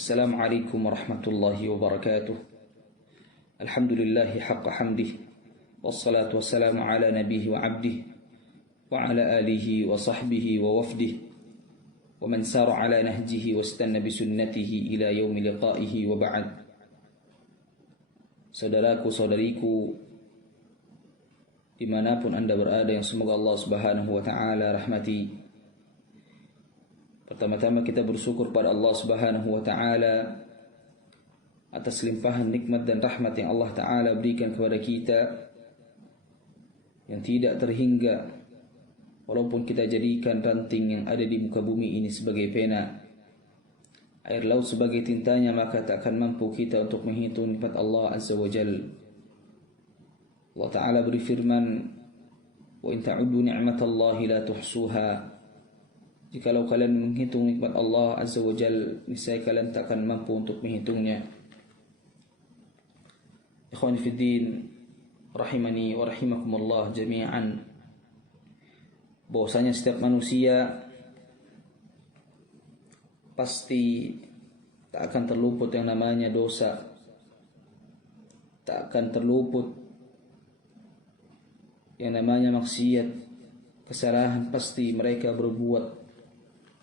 Assalamualaikum warahmatullahi wabarakatuh. Alhamdulillahi haqqa hamdih, wassalatu wassalamu ala nabihi wa abdih, wa ala alihi wa sahbihi wa wafdih, wa man sara ala nahjihi wa istanna bisunnatihi ila yaumi liqaihi wa ba'd. Saudaraku, saudariku, dimanapun anda berada yang semoga Allah subhanahu wa ta'ala rahmati. Pertama-tama kita bersyukur pada Allah subhanahu wa ta'ala atas limpahan nikmat dan rahmat yang Allah ta'ala berikan kepada kita, yang tidak terhingga walaupun kita jadikan ranting yang ada di muka bumi ini sebagai pena, air laut sebagai tintanya, maka tak akan mampu kita untuk menghitung nikmat Allah azza wa jal. Allah ta'ala berfirman, wa in ta'uddu ni'matallahi la tuhsuha. Jikalau kalian menghitung nikmat Allah azza wa jal, niscaya kalian tak akan mampu untuk menghitungnya. Ikhwan fiddin, rahimani wa rahimakumullah jami'an. Bahwasanya setiap manusia pasti tak akan terluput yang namanya dosa, tak akan terluput yang namanya maksiat, kesalahan. Pasti mereka berbuat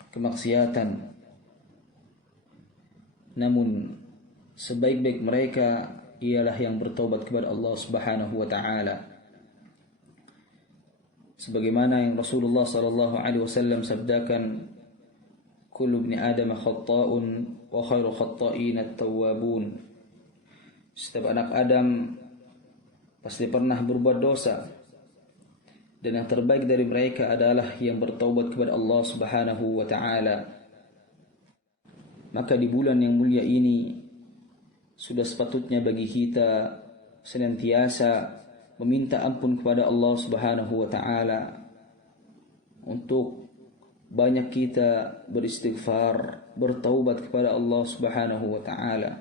kemaksiatan, namun sebaik-baik mereka ialah yang bertaubat kepada Allah subhanahu wa ta'ala, sebagaimana yang Rasulullah sallallahu alaihi wasallam sabdakan, kullu ibni adam khatta'un wa khairu khatta'in at-tawwabun. Setiap anak Adam pasti pernah berbuat dosa, dan yang terbaik dari mereka adalah yang bertaubat kepada Allah subhanahu wa ta'ala. Maka di bulan yang mulia ini sudah sepatutnya bagi kita senantiasa meminta ampun kepada Allah subhanahu wa ta'ala, untuk banyak kita beristighfar, bertaubat kepada Allah subhanahu wa ta'ala.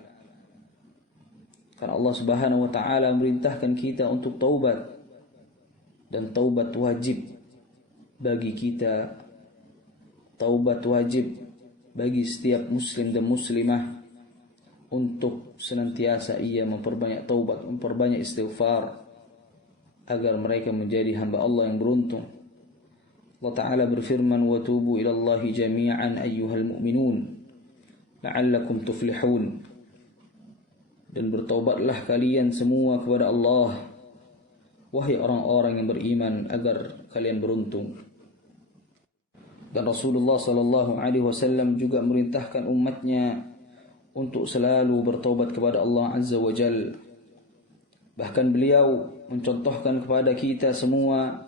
Karena Allah subhanahu wa ta'ala merintahkan kita untuk taubat, dan taubat wajib bagi kita, taubat wajib bagi setiap muslim dan muslimah, untuk senantiasa ia memperbanyak taubat, memperbanyak istighfar, agar mereka menjadi hamba Allah yang beruntung. Allah Ta'ala berfirman, wa tubu ilallahi jami'an ayyuhal mu'minun la'allakum tuflihun. Dan bertaubatlah kalian semua kepada Allah, wahai orang-orang yang beriman, agar kalian beruntung. Dan Rasulullah sallallahu alaihi wasallam juga merintahkan umatnya untuk selalu bertaubat kepada Allah azza wa jal. Bahkan beliau mencontohkan kepada kita semua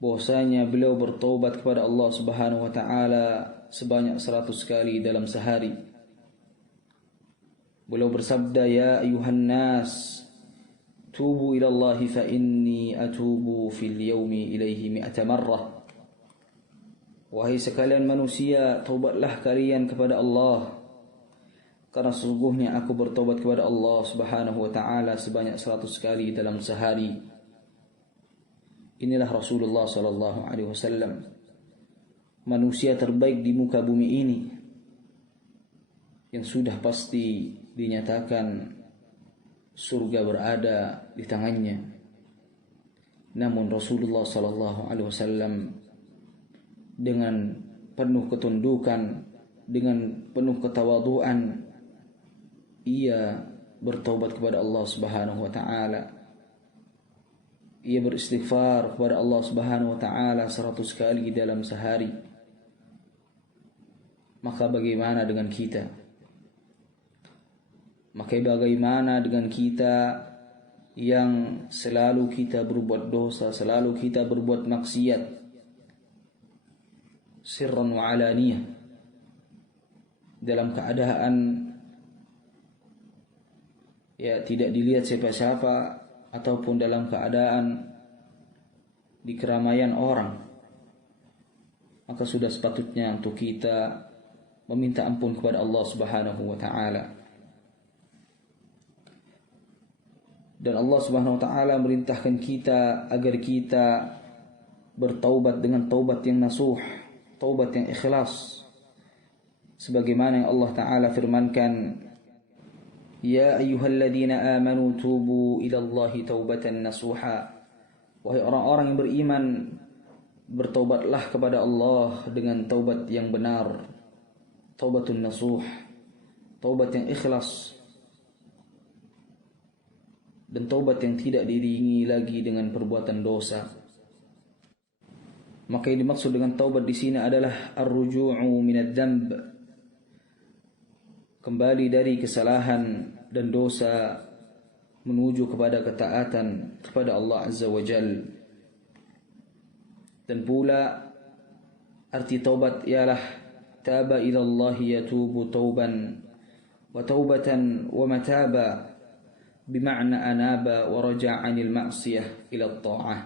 bahwasanya beliau bertaubat kepada Allah subhanahu wa ta'ala sebanyak 100 kali dalam sehari. Beliau bersabda, ya ayuhan nas, tubu ilallahi fa inni atubu fil yawmi ilaihi mi'ata marrah. Wahai sekalian manusia, taubatlah kalian kepada Allah, karena sesungguhnya aku bertobat kepada Allah subhanahu wa ta'ala sebanyak 100 kali dalam sehari. Inilah Rasulullah sallallahu alaihi wasallam, manusia terbaik di muka bumi ini, yang sudah pasti dinyatakan surga berada di tangannya. Namun Rasulullah sallallahu alaihi wasallam dengan penuh ketundukan, dengan penuh ketawaduan, ia bertaubat kepada Allah subhanahu wa ta'ala. Ia beristighfar kepada Allah subhanahu wa ta'ala 100 kali dalam sehari. Maka bagaimana dengan kita? Maka bagaimana dengan kita yang selalu kita berbuat dosa, selalu kita berbuat maksiat, sirran wa alaniyah, dalam keadaan tidak dilihat siapa-siapa, ataupun dalam keadaan di keramaian orang. Maka sudah sepatutnya untuk kita meminta ampun kepada Allah subhanahu wa ta'ala. Dan Allah subhanahu wa ta'ala merintahkan kita agar kita bertaubat dengan taubat yang nasuh, taubat yang ikhlas, sebagaimana yang Allah Ta'ala firmankan, Ya ayyuhalladzina amanu tubu ilallahi taubatan nasuha. Wahai orang-orang yang beriman, bertaubatlah kepada Allah dengan taubat yang benar, taubatun nasuh, taubat yang ikhlas, dan taubat yang tidak diiringi lagi dengan perbuatan dosa. Maka yang dimaksud dengan taubat di sini adalah ar-ruju'u minadz dzamb, kembali dari kesalahan dan dosa menuju kepada ketaatan kepada Allah Azza wa Jal. Dan pula arti taubat ialah taba ila Allah yatubu tauban wa taubatan wa mataba, bima'na anaba wa raja'a 'anil ma'siyah ila ta'ah.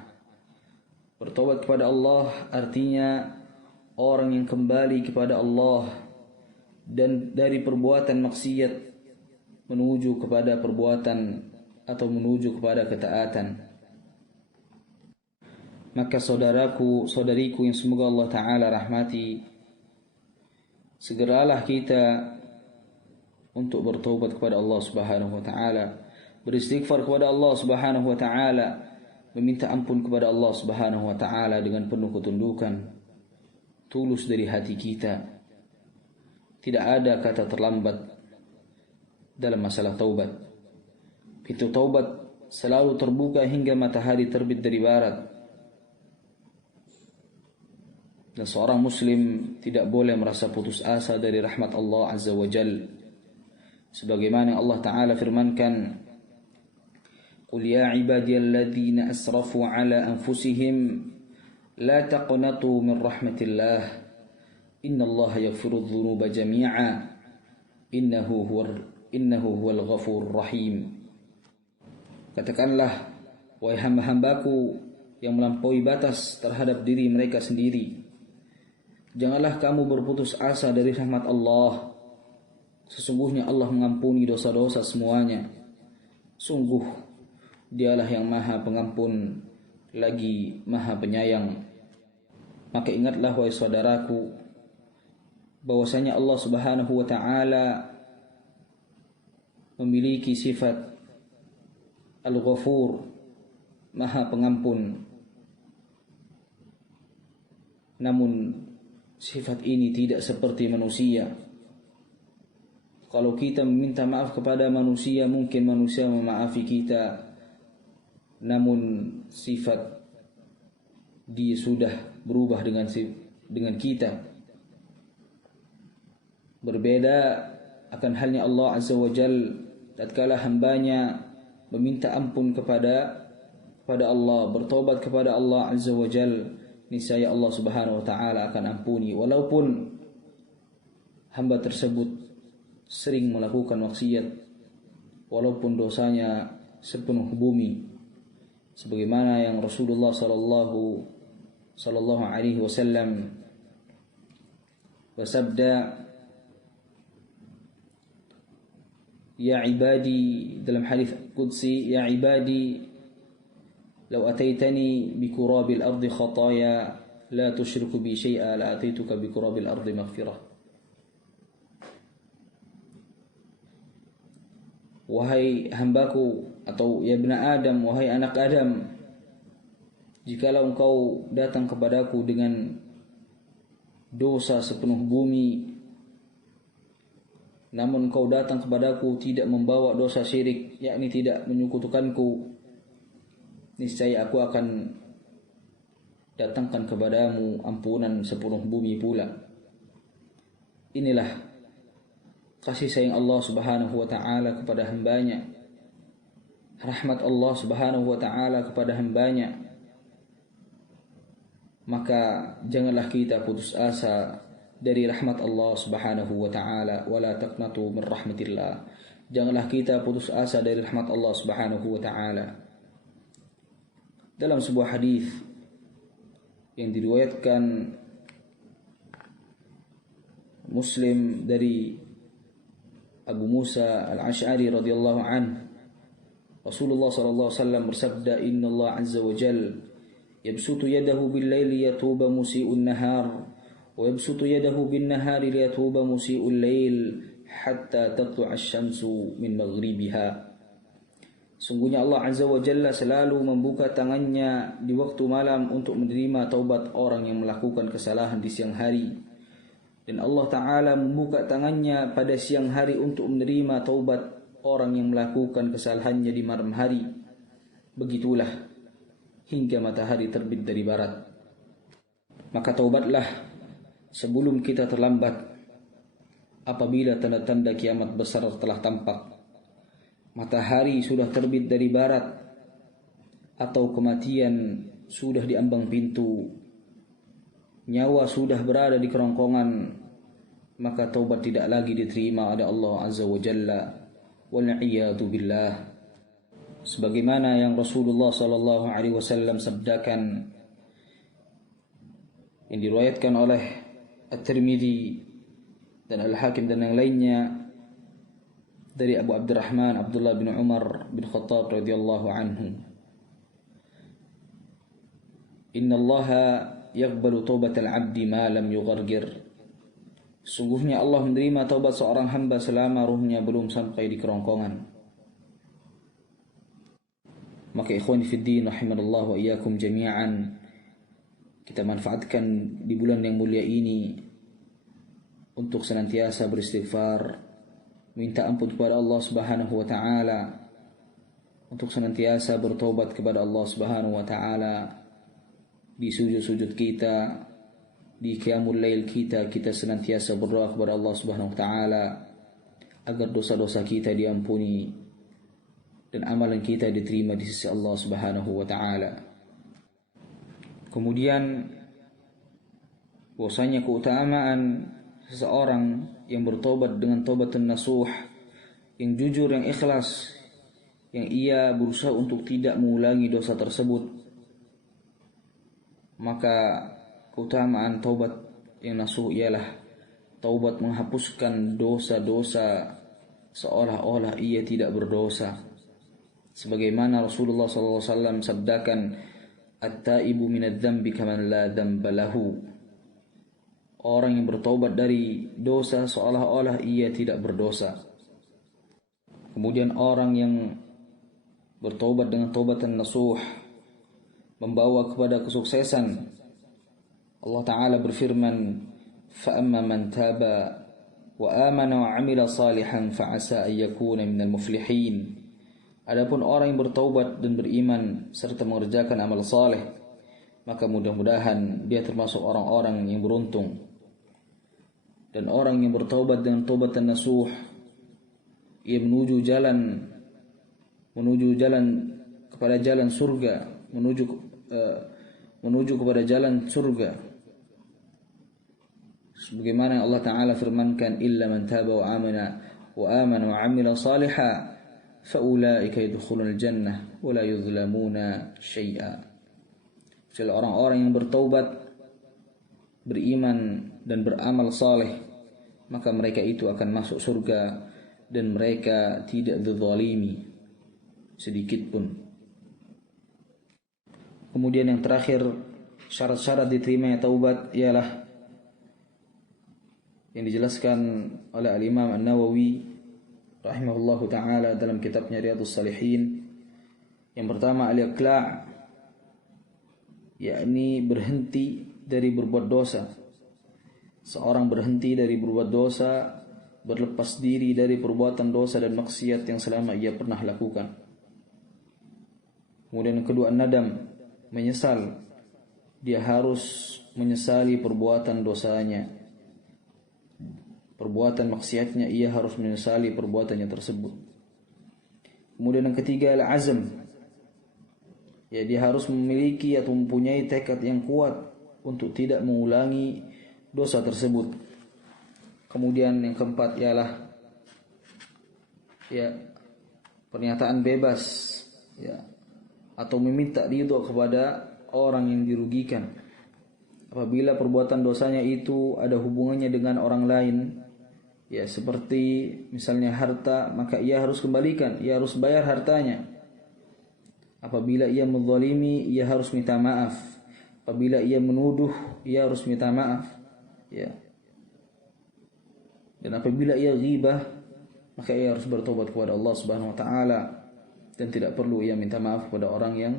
Bertobat kepada Allah artinya orang yang kembali kepada Allah dan dari perbuatan maksiat menuju kepada perbuatan atau menuju kepada ketaatan. Maka saudaraku, saudariku yang semoga Allah Ta'ala rahmati, segeralah kita untuk bertobat kepada Allah Subhanahu wa Ta'ala, beristighfar kepada Allah Subhanahu wa Ta'ala, meminta ampun kepada Allah Subhanahu wa Ta'ala dengan penuh ketundukan, tulus dari hati kita. Tidak ada kata terlambat dalam masalah taubat. Pintu taubat selalu terbuka hingga matahari terbit dari barat. Dan seorang muslim tidak boleh merasa putus asa dari rahmat Allah Azza wa Jal. Sebagaimana Allah Ta'ala firmankan, Qul ya ibadiyalladzina asrafu ala anfusihim la taqnatu min rahmatillah innallaha yaghfirudz dzunuba jami'a innahu huwal ghafurur rahim. Katakanlah, wahai hamba-hambaku yang melampaui batas terhadap diri mereka sendiri, janganlah kamu berputus asa dari rahmat Allah. Sesungguhnya Allah mengampuni dosa-dosa semuanya. Sungguh Dialah yang Maha Pengampun lagi Maha Penyayang. Maka ingatlah wahai saudaraku, bahwasanya Allah Subhanahu wa Ta'ala memiliki sifat Al-Ghafur, Maha Pengampun. Namun sifat ini tidak seperti manusia. Kalau kita meminta maaf kepada manusia, mungkin manusia memaafi kita, namun sifat dia sudah berubah dengan kita. Berbeda akan halnya Allah Azza wa Jal, tatkala hambanya meminta ampun kepada Allah, bertobat kepada Allah Azza wa Jal, niscaya Allah Subhanahu wa Ta'ala akan ampuni, walaupun hamba tersebut sering melakukan maksiat, walaupun dosanya sepenuh bumi, sebagaimana yang Rasulullah sallallahu alaihi wasallam bersabda, Ya ibadi, dalam hadis qudsi, Ya ibadi, law ataitani bi kurabil ardi khataya la tusyriku bi syai'a la ataituka bi kurabil ardi maghfirah. Wahai hambaku, atau ya ibna Adam, wahai anak Adam, jikalau engkau datang kepadaku dengan dosa sepenuh bumi, namun engkau datang kepadaku tidak membawa dosa syirik, yakni tidak menyekutukanku, niscaya aku akan datangkan kepadamu ampunan sepenuh bumi pula. Inilah kasih sayang Allah Subhanahu wa Ta'ala kepada hambanya, rahmat Allah Subhanahu wa Ta'ala kepada hambanya. Maka janganlah kita putus asa dari rahmat Allah Subhanahu wa Ta'ala, wala taqnatu min rahmatillah. Janganlah kita putus asa dari rahmat Allah Subhanahu wa Ta'ala. Dalam sebuah hadis yang diriwayatkan Muslim dari Abu Musa Al-Asy'ari radhiyallahu anhu, Rasulullah sallallahu alaihi wasallam bersabda, Innallaha azza wa jalla yabsutu yadahu bil-laili yatuba musii'un nahar ويبسط يده بالنهار ليتوب مسيء الليل حتى تطلع الشمس من مغربها. Sungguhnya Allah Azza wa Jalla selalu membuka tangannya di waktu malam untuk menerima taubat orang yang melakukan kesalahan di siang hari. Dan Allah Ta'ala membuka tangannya pada siang hari untuk menerima taubat orang yang melakukan kesalahannya di malam hari. Begitulah hingga matahari terbit dari barat. Maka taubatlah sebelum kita terlambat, apabila tanda-tanda kiamat besar telah tampak. Matahari sudah terbit dari barat, atau kematian sudah di ambang pintu, nyawa sudah berada di kerongkongan, maka taubat tidak lagi diterima oleh Allah Azza wa Jalla. Wal'iyadu billah. Sebagaimana yang Rasulullah sallallahu alaihi wasallam sabdakan, yang diriwayatkan oleh At-Tirmidzi dan Al-Hakim dan yang lainnya dari Abu Abdurrahman Abdullah bin Umar bin Khattab radhiyallahu anhu, Inna Allaha yaqbalu taubatal abdi ma lam yughargir. Sungguhnya Allah menerima taubat seorang hamba selama ruhnya belum sampai di kerongkongan. Maka ikhwan fiddin rahimanallahu wa iyyakum jami'an, kita manfaatkan di bulan yang mulia ini untuk senantiasa beristighfar, minta ampun kepada Allah Subhanahu wa taala, untuk senantiasa bertobat kepada Allah Subhanahu wa taala di sujud-sujud kita, di qiyamul lail kita senantiasa berdoa kepada Allah Subhanahu wa taala agar dosa-dosa kita diampuni dan amalan kita diterima di sisi Allah Subhanahu wa taala. Kemudian bahwasanya keutamaan seseorang yang bertobat dengan taubatun nasuh, yang jujur, yang ikhlas, yang ia berusaha untuk tidak mengulangi dosa tersebut, maka keutamaan taubat yang nasuh ialah taubat menghapuskan dosa-dosa seolah-olah ia tidak berdosa. Sebagaimana Rasulullah SAW sabdakan, At-taibu minadz-dzambi kaman la dzamba lahu. Orang yang bertaubat dari dosa seolah-olah ia tidak berdosa. Kemudian orang yang bertaubat dengan taubatan nasuh membawa kepada kesuksesan. Allah Ta'ala berfirman, فَأَمَّا مَنْ تَابَ وَآمَنَ وَعَمِلَ صَالِحًا فَعَسَىٰ أَن يَكُونَ مِنَ الْمُفْلِحِينَ. Adapun orang yang bertaubat dan beriman serta mengerjakan amal saleh, maka mudah-mudahan dia termasuk orang-orang yang beruntung. Dan orang yang bertaubat dengan taubatan nasuh, ia menuju jalan kepada jalan surga, menuju kepada jalan surga. Sebagaimana Allah Ta'ala firmankan, illa man taba wa amana wa amila salihan fa ulaika yadkhulunal jannah wa la yuzlamuna syai'a. Kecuali orang-orang yang bertaubat, beriman dan beramal saleh, maka mereka itu akan masuk surga dan mereka tidak dizalimi sedikit pun. Kemudian yang terakhir, syarat-syarat diterimanya taubat ialah yang dijelaskan oleh Al-Imam An-Nawawi rahimahullahu ta'ala dalam kitabnya Riyadhus Shalihin. Yang pertama, al-iqla', yakni berhenti dari berbuat dosa. Seorang berhenti dari berbuat dosa, berlepas diri dari perbuatan dosa dan maksiat yang selama ia pernah lakukan. Kemudian yang kedua, nadam, menyesal. Dia harus menyesali perbuatan dosanya, perbuatan maksiatnya, ia harus menyesali perbuatannya tersebut. Kemudian yang ketiga, al-azm, ya, dia harus memiliki atau mempunyai tekad yang kuat untuk tidak mengulangi dosa tersebut. Kemudian yang keempat ialah ya, pernyataan bebas, ya, atau meminta ridho kepada orang yang dirugikan. Apabila perbuatan dosanya itu ada hubungannya dengan orang lain, ya, seperti misalnya harta, maka ia harus kembalikan, ia harus bayar hartanya. Apabila ia menzalimi, ia harus minta maaf. Apabila ia menuduh, ia harus minta maaf. Ya. Dan apabila ia ghibah, maka ia harus bertobat kepada Allah Subhanahu wa taala dan tidak perlu ia minta maaf kepada orang yang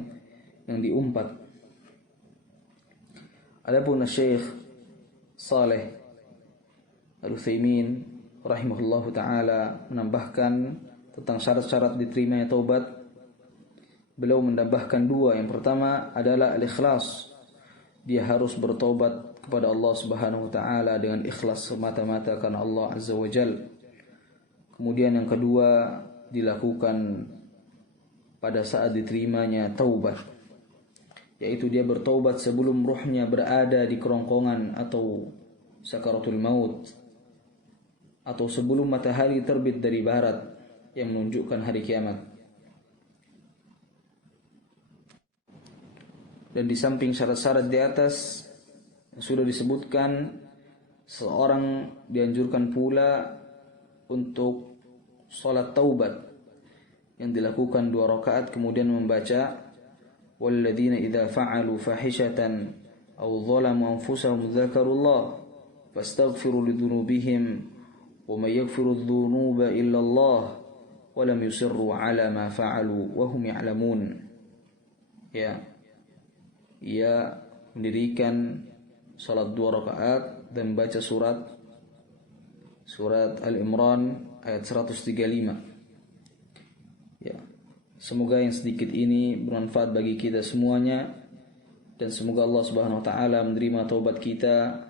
diumpat. Adapun Syekh Saleh Al-Utsaimin rahimahullahu taala menambahkan tentang syarat-syarat diterimanya taubat. Beliau menambahkan dua. Yang pertama adalah al-ikhlas. Dia harus bertobat kepada Allah Subhanahu wa taala dengan ikhlas semata-mata karena Allah Azza wa Jalla. Kemudian yang kedua dilakukan pada saat diterimanya taubat, yaitu dia bertaubat sebelum ruhnya berada di kerongkongan atau sakaratul maut, atau sebelum matahari terbit dari barat yang menunjukkan hari kiamat. Dan di samping syarat-syarat di atas yang sudah disebutkan, seorang dianjurkan pula untuk salat taubat yang dilakukan 2 rakaat kemudian membaca walladzina idza fa'alu fahishatan aw dhalamu anfusahum dzakarullah fastaghfiru lidzunubihim wa may yaghfiru adh-dhunuba illa Allah wa lam yusirru 'ala ma fa'alu wa hum ya'lamun. Ya, ia mendirikan salat 2 rakaat dan baca surat Al-Imran ayat 135. Ya, semoga yang sedikit ini bermanfaat bagi kita semuanya, dan semoga Allah Subhanahu wa taala menerima taubat kita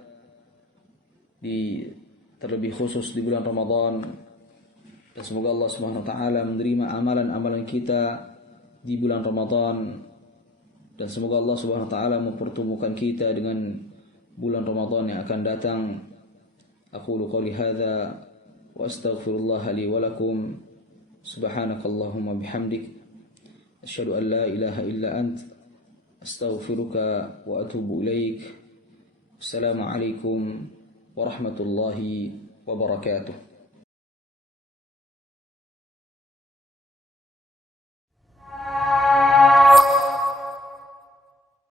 terlebih khusus di bulan Ramadan, dan semoga Allah Subhanahu wa taala menerima amalan-amalan kita di bulan Ramadan, dan semoga Allah Subhanahu wa taala mempertemukan kita dengan bulan Ramadan yang akan datang. Aqulu qouli hadza wa astaghfirullah li wa lakum. Subhanakallahumma bihamdik asyhadu an la ilaha illa ant astaghfiruka wa atubu ilaik. Assalamu alaikum warahmatullahi wabarakatuh.